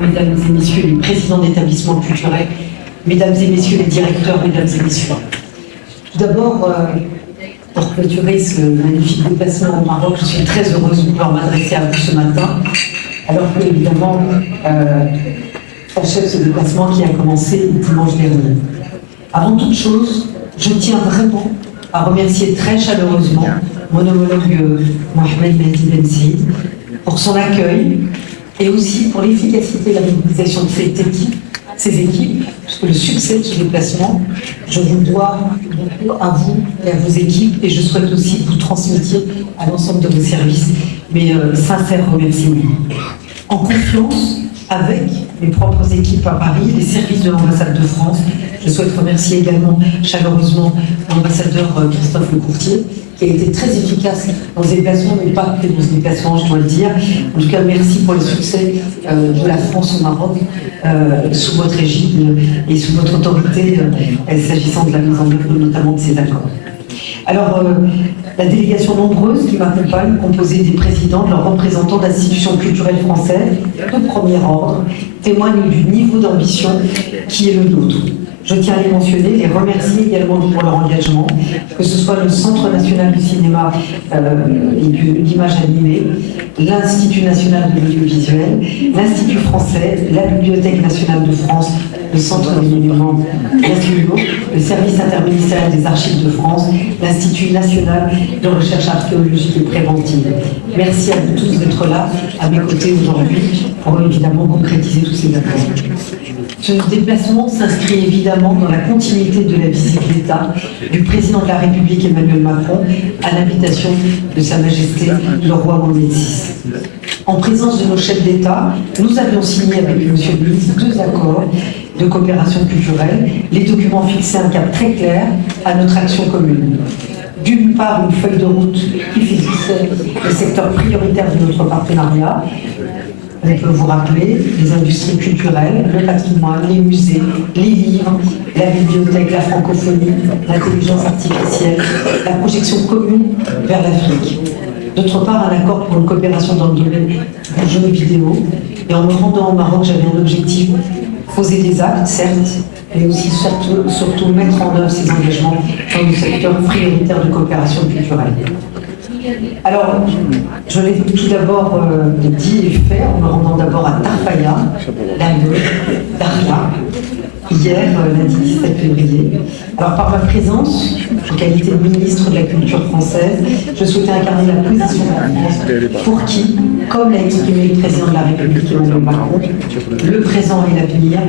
Mesdames et messieurs les présidents d'établissements culturels, mesdames et messieurs les directeurs, mesdames et messieurs. Tout d'abord, pour clôturer ce magnifique déplacement au Maroc, je suis très heureuse de pouvoir m'adresser à vous ce matin, alors que, évidemment, s'achève ce déplacement qui a commencé dimanche dernier. Avant toute chose, je tiens vraiment à remercier très chaleureusement mon homologue Mohamed Mehdi Ben Saïd pour son accueil et aussi pour l'efficacité de la mobilisation de ces équipes, parce que le succès de ce déplacement, je vous le dois beaucoup à vous et à vos équipes, et je souhaite aussi que vous transmettiez à l'ensemble de vos services mes sincères remerciements. En confiance avec mes propres équipes à Paris, les services de l'ambassade de France, je souhaite remercier également chaleureusement l'ambassadeur Christophe Lecourtier, qui a été très efficace dans ces déplacements, mais pas que dans ces déplacements, je dois le dire. En tout cas, merci pour le succès de la France au Maroc, sous votre égide et sous votre autorité, s'agissant de la mise en œuvre notamment de ces accords. Alors, la délégation nombreuse qui m'accompagne, composée des présidents, de leurs représentants d'institutions culturelles françaises de premier ordre, témoigne du niveau d'ambition qui est le nôtre. Je tiens à les mentionner, les remercier également pour leur engagement, que ce soit le Centre national du cinéma et de l'image animée, l'Institut national de l'audiovisuel, l'Institut français, la Bibliothèque nationale de France, le Centre des monuments nationaux, le Service interministériel des archives de France, l'Institut national de recherche archéologique et préventive. Merci à vous tous d'être là, à mes côtés aujourd'hui, pour évidemment concrétiser tous ces accords. Ce déplacement s'inscrit évidemment dans la continuité de la visite d'État du président de la République Emmanuel Macron à l'invitation de Sa Majesté le roi Mohamed VI. En présence de nos chefs d'État, nous avions signé avec M. le ministre 2 accords de coopération culturelle. Les documents fixaient un cap très clair à notre action commune. D'une part, une feuille de route qui fixait le secteur prioritaire de notre partenariat. On peut vous rappeler les industries culturelles, le patrimoine, les musées, les livres, la bibliothèque, la francophonie, l'intelligence artificielle, la projection commune vers l'Afrique. D'autre part, un accord pour une coopération dans le domaine du jeu vidéo. Et en me rendant au Maroc, j'avais un objectif, poser des actes, certes, mais aussi surtout mettre en œuvre ces engagements dans le secteur prioritaire de coopération culturelle. Alors, je l'ai tout d'abord dit et fait en me rendant d'abord à Tarfaya, Dakhla, hier, lundi 17 février. Alors, par ma présence, en qualité de ministre de la Culture française, je souhaitais incarner la position de la France pour qui, comme l'a exprimé le président de la République Emmanuel Macron, le présent et l'avenir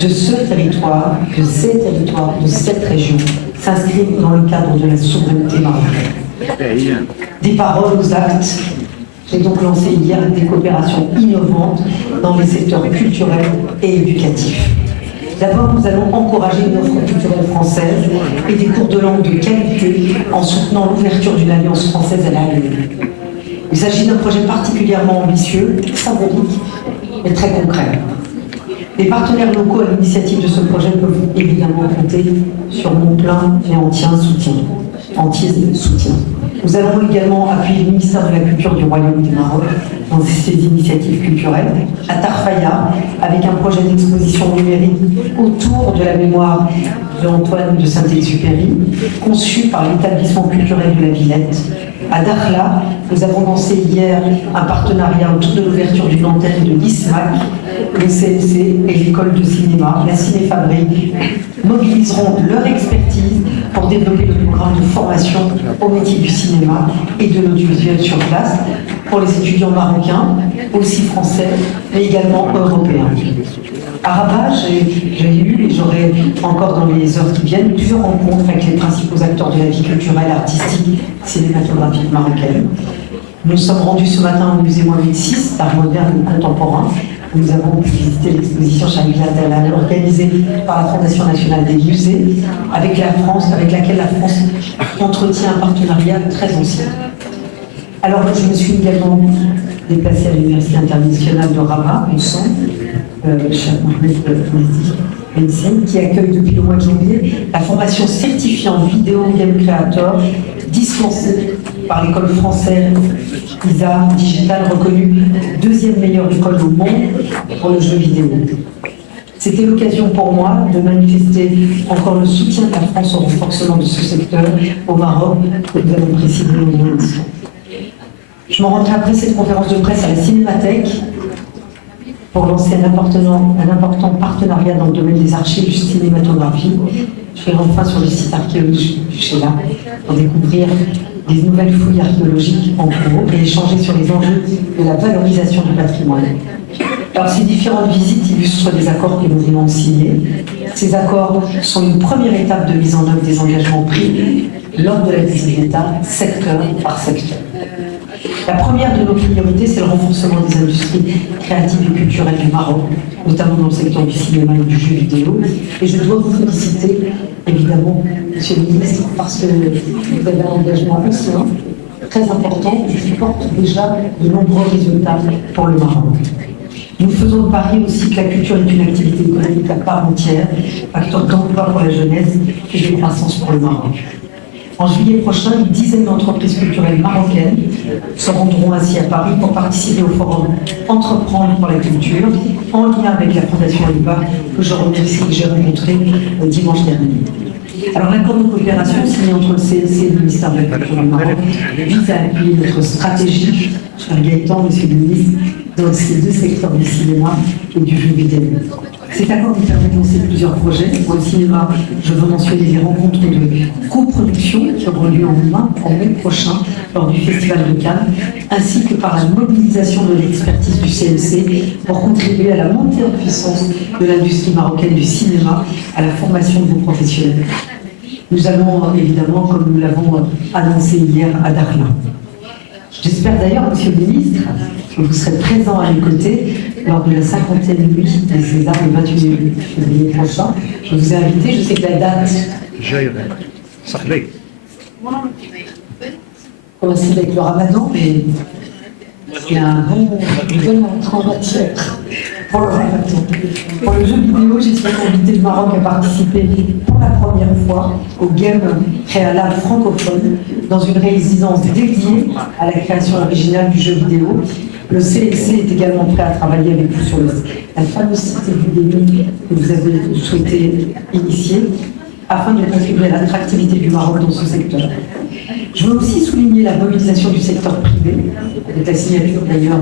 de ce territoire, de ces territoires, de cette région, s'inscrivent dans le cadre de la souveraineté marocaine. Des paroles aux actes. J'ai donc lancé hier des coopérations innovantes dans les secteurs culturels et éducatifs. D'abord, nous allons encourager une offre culturelle française et des cours de langue de qualité en soutenant l'ouverture d'une alliance française à la Réunion. Il s'agit d'un projet particulièrement ambitieux, symbolique, mais très concret. Les partenaires locaux à l'initiative de ce projet peuvent évidemment compter sur mon plein et entier soutien. Nous allons également appuyer le ministère de la Culture du Royaume du Maroc dans ses initiatives culturelles, à Tarfaya, avec un projet d'exposition numérique autour de la mémoire d'Antoine de Saint-Exupéry, conçu par l'établissement culturel de la Villette. À Dakhla, nous avons lancé hier un partenariat autour de l'ouverture d'une antenne de l'ISMAC, le CNC et l'école de cinéma, la Cinéfabrique, mobiliseront leur expertise pour développer le programme de formation au métier du cinéma et de l'audiovisuel sur place pour les étudiants marocains, aussi français, mais également européens. À Rabat, j'ai eu et j'aurai encore dans les heures qui viennent plusieurs rencontres avec les principaux acteurs de la vie culturelle, artistique, cinématographique marocaine. Nous sommes rendus ce matin au musée Mohamed VI, d'art moderne et contemporain. Nous avons pu visiter l'exposition Chamila Dalal, organisée par la Fondation nationale des musées, avec laquelle la France entretient un partenariat très ancien. Alors, je me suis également déplacée à l'Université internationale de Rabat, au centre, Cheikh Mohamed Ben Saïd, qui accueille depuis le mois de janvier la formation certifiante vidéo game creator dispensée par l'école française ISA Digital, reconnue deuxième meilleure école au monde pour le jeu vidéo. C'était l'occasion pour moi de manifester encore le soutien de la France au renforcement de ce secteur au Maroc, que nous avons précisé au moment. Je me rendrai après cette conférence de presse à la Cinémathèque pour lancer un important partenariat dans le domaine des archives de cinématographie. Je ferai enfin sur le site archéologique du Sheila pour découvrir des nouvelles fouilles archéologiques en cours et échanger sur les enjeux de la valorisation du patrimoine. Alors, ces différentes visites illustrent des accords que nous venons de signer. Ces accords sont une première étape de mise en œuvre des engagements pris lors de la visite d'État, secteur par secteur. La première de nos priorités, c'est le renforcement des industries créatives et culturelles du Maroc, notamment dans le secteur du cinéma et du jeu vidéo. Et je dois vous féliciter, évidemment, Monsieur le ministre, parce que vous avez un engagement aussi très important qui porte déjà de nombreux résultats pour le Maroc. Nous faisons le pari aussi que la culture est une activité économique à part entière, facteur d'emploi pour la jeunesse et de croissance pour le Maroc. En juillet prochain, une dizaine d'entreprises culturelles marocaines se rendront ainsi à Paris pour participer au forum Entreprendre pour la culture, en lien avec la Fondation Aliba, que je remercie et que j'ai rencontré dimanche dernier. Alors, l'accord de coopération signé entre le CNC et le ministère de la Culture du Maroc vise à appuyer notre stratégie, cher Gaëtan, monsieur le ministre, dans ces deux secteurs du cinéma et du jeu vidéo. Cet accord nous permet de lancer plusieurs projets. Pour le cinéma, je veux mentionner les rencontres de coproduction qui auront lieu en mai prochain lors du Festival de Cannes, ainsi que par la mobilisation de l'expertise du CNC pour contribuer à la montée en puissance de l'industrie marocaine du cinéma, à la formation de vos professionnels. Nous allons évidemment, comme nous l'avons annoncé hier, à Dakhla. J'espère d'ailleurs, monsieur le ministre, que vous serez présent à mes côtés lors de la 50e nuit des Césars le 28 février prochain. Je vous ai invité, je sais que la date coïncide avec le Ramadan, mais c'est une bonne entrée en matière pour le Ramadan. Pour le jeu vidéo, j'ai souhaité inviter le Maroc à participer pour la première fois au Game préalable francophone dans une résidence dédiée à la création originale du jeu vidéo. Le CNC est également prêt à travailler avec vous sur la fameuse cité du gaming que vous avez souhaité initier afin de contribuer à l'attractivité du Maroc dans ce secteur. Je veux aussi souligner la mobilisation du secteur privé, avec la signature d'ailleurs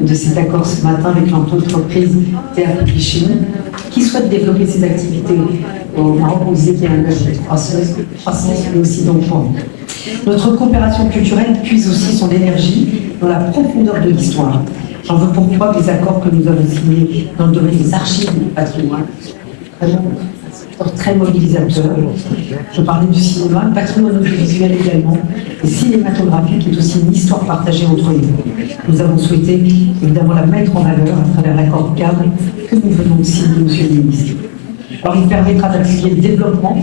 de cet accord ce matin avec l'entreprise TR Publishing, qui souhaite développer ses activités au Maroc, où il y a un engagement de croissance, mais aussi d'emploi. Notre coopération culturelle puise aussi son énergie dans la profondeur de l'histoire. J'en veux pour preuve les accords que nous avons signés dans le domaine des archives et du patrimoine. Vraiment, très mobilisateur. Je parlais du cinéma, le patrimoine audiovisuel également, et cinématographique qui est aussi une histoire partagée entre nous. Nous avons souhaité évidemment la mettre en valeur à travers l'accord cadre que nous venons de signer, monsieur le ministre. Alors, il permettra d'appuyer le développement,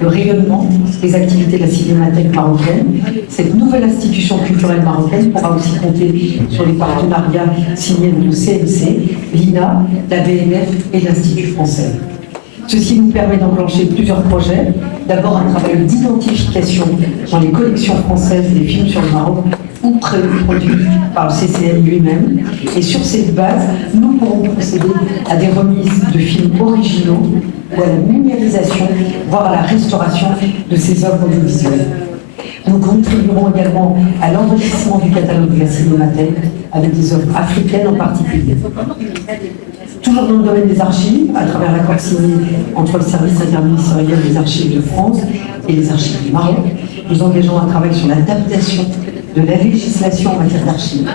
le rayonnement des activités de la Cinémathèque marocaine. Cette nouvelle institution culturelle marocaine pourra aussi compter sur les partenariats signés avec le CNC, l'INA, la BNF et l'Institut français. Ceci nous permet d'enclencher plusieurs projets. D'abord, un travail d'identification dans les collections françaises des films sur le Maroc ou produits par le CCM lui-même. Et sur cette base, nous pourrons procéder à des remises de films originaux ou à la numérisation, voire à la restauration de ces œuvres audiovisuelles. Nous contribuerons également à l'enrichissement du catalogue de la Cinémathèque avec des œuvres africaines en particulier. Toujours dans le domaine des archives, à travers l'accord signé entre le service interministériel des archives de France et les archives du Maroc, nous engageons un travail sur l'adaptation de la législation en matière d'archives,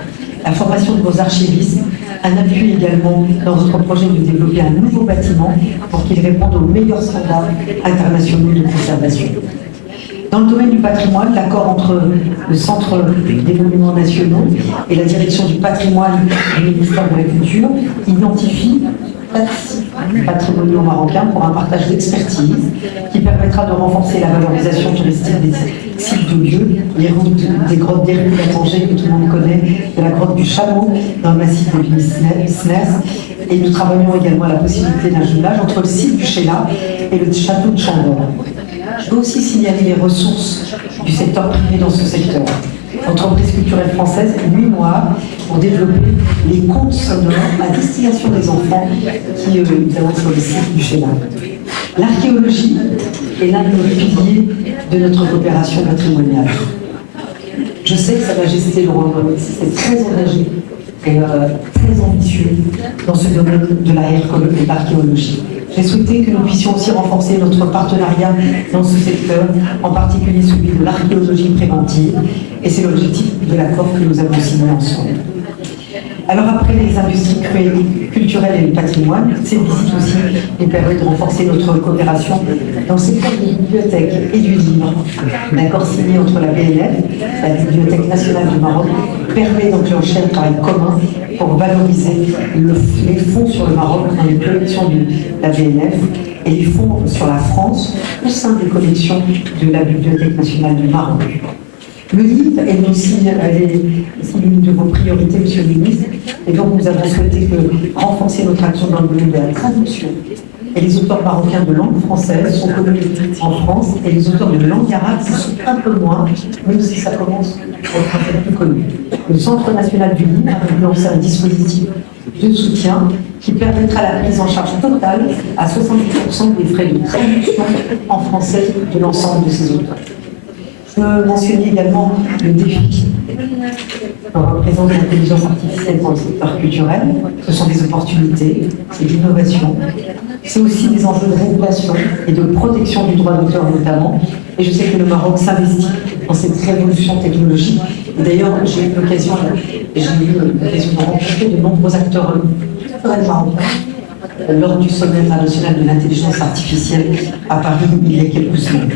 la formation de vos archivistes, un appui également dans votre projet de développer un nouveau bâtiment pour qu'il réponde aux meilleurs standards internationaux de conservation. Dans le domaine du patrimoine, l'accord entre le Centre des monuments nationaux et la direction du patrimoine du ministère de la Culture identifie 4 sites patrimoniaux marocains pour un partage d'expertise qui permettra de renforcer la valorisation touristique des sites de lieux, les routes des grottes d'Hercule à Tanger que tout le monde connaît, de la grotte du Chameau dans le massif de Villiers-Snez. Et nous travaillons également à la possibilité d'un jumelage entre le site du Sheila et le château de Chambord. Je veux aussi signaler les ressources du secteur privé dans ce secteur. entreprise culturelle française, 8 mois pour développer les contes sonores à destination des enfants qui évidemment sur le site du Chénard. L'archéologie est l'un des piliers de notre coopération patrimoniale. Je sais que Sa Majesté le Roi Mohamed VI est très engagé et très ambitieux dans ce domaine de l'archéologie. J'ai souhaité que nous puissions aussi renforcer notre partenariat dans ce secteur, en particulier celui de l'archéologie préventive, et c'est l'objectif de l'accord que nous avons signé ensemble. Alors après les industries culturelles et le patrimoine, cette visite aussi nous permet de renforcer notre coopération dans le secteur des bibliothèques et du livre. L'accord signé entre la BNF, la Bibliothèque nationale du Maroc, permet d'enclencher un travail commun pour valoriser les fonds sur le Maroc dans les collections de la BNF et les fonds sur la France au sein des collections de la Bibliothèque nationale du Maroc. Le livre est aussi l'une de vos priorités, Monsieur le ministre, et donc nous avons souhaité renforcer notre action dans le domaine de la traduction. Et les auteurs marocains de langue française sont connus en France, et les auteurs de langue arabe sont un peu moins, même si ça commence à être un peu plus connu. Le Centre national du livre a lancé un dispositif de soutien qui permettra la prise en charge totale à 70% des frais de traduction en français de l'ensemble de ces auteurs. Je veux mentionner également le défi que représente l'intelligence artificielle dans le secteur culturel. Ce sont des opportunités, c'est de l'innovation, c'est aussi des enjeux de régulation et de protection du droit d'auteur notamment. Et je sais que le Maroc s'investit dans cette révolution technologique. Et d'ailleurs, j'ai eu l'occasion de rencontrer de nombreux acteurs culturels marocains lors du sommet international de l'intelligence artificielle à Paris il y a quelques semaines.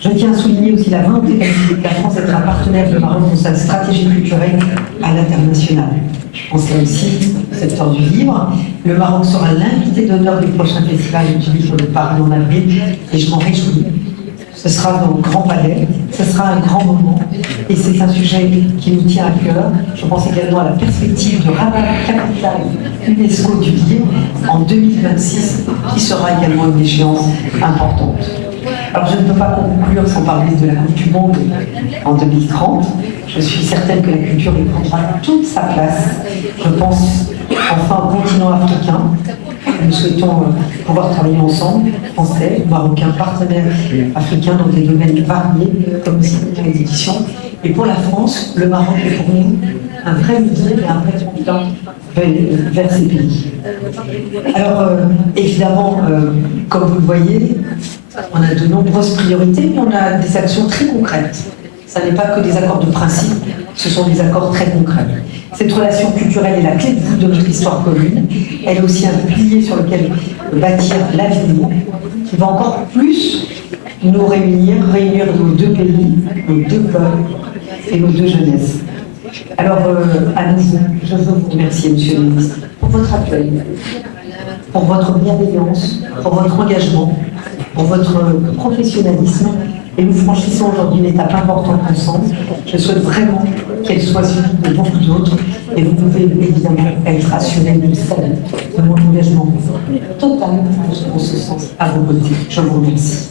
Je tiens à souligner aussi la volonté de la France d'être un partenaire du Maroc dans sa stratégie culturelle à l'international. Je pense là aussi au secteur du livre. Le Maroc sera l'invité d'honneur du prochain festival du livre de Paris en avril et je m'en réjouis. Ce sera dans le Grand Palais, ce sera un grand moment et c'est un sujet qui nous tient à cœur. Je pense également à la perspective de Rabat, capitale UNESCO du livre en 2026 qui sera également une échéance importante. Alors je ne peux pas conclure sans parler de la Coupe du Monde en 2030. Je suis certaine que la culture y prendra toute sa place. Je pense enfin au continent africain. Nous souhaitons pouvoir travailler ensemble, français, marocains, partenaires africains dans des domaines variés, comme aussi l'édition. Et pour la France, le Maroc est pour nous un vrai leader et un vrai tremplin vers ces pays. Alors, évidemment, comme vous le voyez, on a de nombreuses priorités, mais on a des actions très concrètes. Ça n'est pas que des accords de principe, ce sont des accords très concrets. Cette relation culturelle est la clé de voûte de notre histoire commune. Elle est aussi un pilier sur lequel bâtir l'avenir, qui va encore plus nous réunir nos deux pays, nos deux peuples et nos deux jeunesses. Alors, à nouveau, je veux vous remercier, Monsieur le ministre, pour votre accueil, pour votre bienveillance, pour votre engagement, pour votre professionnalisme. Et nous franchissons aujourd'hui une étape importante ensemble. Je souhaite vraiment qu'elle soit suivie de beaucoup d'autres. Et vous pouvez évidemment être assuré de mon engagement total en ce sens à vos côtés. Je vous remercie.